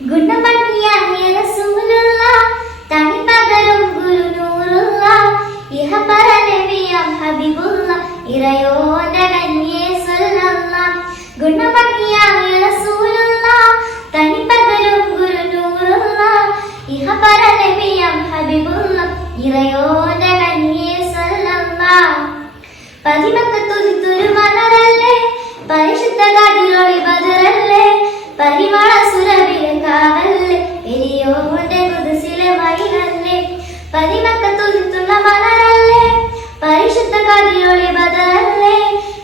ഗുണമണിയായ റസൂലുള്ള തനിപകരും ഗുരുനൂറുള്ള ഇഹപര നബിയാം ഹബീബുള്ള ഇറയോന്റെ കന്യേ സല്ലല്ലാഹ്. ഗുണമണിയായ റസൂലുള്ള തനിപകരും ഗുരുനൂറുള്ള ഇഹപര നബിയാം ഹബീബുള്ള ഇറയോന്റെ കന്യേ സല്ലല്ലാഹ്. പതിമക്കത്തുതിത്തൊരു മലരല്ലേ പരിശുദ്ധ കാതിലൊളി ബദറല്ലേ പരിമള സുരഭിലെ കാവല്ലേ പെരിയോന്റെ കുദസിലെ മയിലല്ലേ. പതിമക്കത്തുതിത്തുള്ള മലരല്ലേ പരിശുദ്ധ കാതിലൊളി ബദറല്ലേ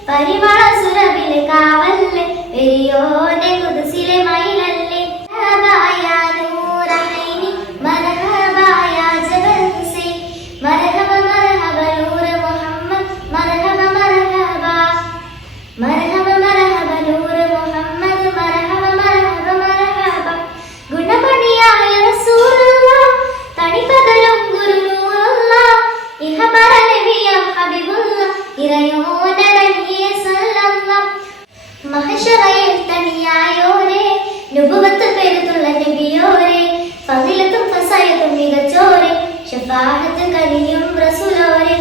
പരിമള സുരഭിലെ കാവല്ലേ പെരിയോന്റെ കുദസിലെ മയിലല്ലേ. മർഹബായ നൂറൈനി മർഹബായ ജബൽ ഹുസൈൻ മർഹബ മർഹബ നൂർ മുഹമ്മദ് മർഹബ മർഹബ മർഹബ മർഹബ നൂർ മുഹമ്മദ് മർഹബ മർഹബ മർഹബ. ഗുണമണിയായ റസൂലുള്ള തനിപകരും ഗുരുനൂറുള്ള ഇഹപര നബിയാം ഹബീബുള്ള ഇറയോന്റെ കന്യേ സല്ലല്ലാഹ്. മഹശറയിൽ തനിയായോരേ നുബുവത്ത് പേരുള്ള നബിയോരേ ഫളിലത്തും ഫസായത്തും മികച്ചോരേ ശഫാഅത്ത് കനിയും റസൂലോരേ.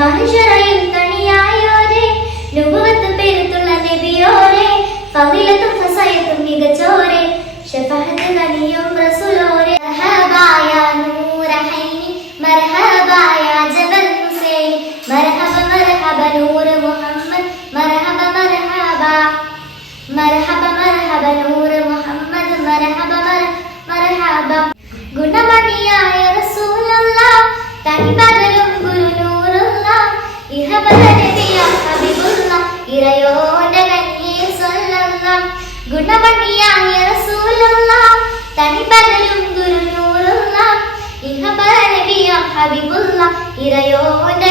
മഹശറയിൽ തനിയായോരേ നുബുവത്ത് പേരുള്ള നബിയോരേ ഫളിലത്തും ഫസായത്തും മികച്ചോരേ ശഫാഅത്ത് കനിയും റസൂലോരേ. മർഹബായ നൂറൈനി മർഹബായ ജബൽ ഹുസൈൻ മർഹബ മർഹബ നൂർ മുഹമ്മദ് മർഹബ മർഹബ മർഹബ മർഹബ നൂർ മുഹമ്മദ് മർഹബ മർഹബ. ഗുണമണിയായ റസൂലുള്ള തനിപകരും ഗുരുനൂറുള്ള ഇഹപര നബിയാം ഹബീബുള്ള ഇറയോന്റെ കന്യേ സല്ലല്ലാഹ്. ഗുണമണിയായ റസൂലുള്ള തനിപകരും ഗുരുനൂറുള്ള ഇഹപര നബിയാം ഹബീബുള്ള ഇറയോന്റെ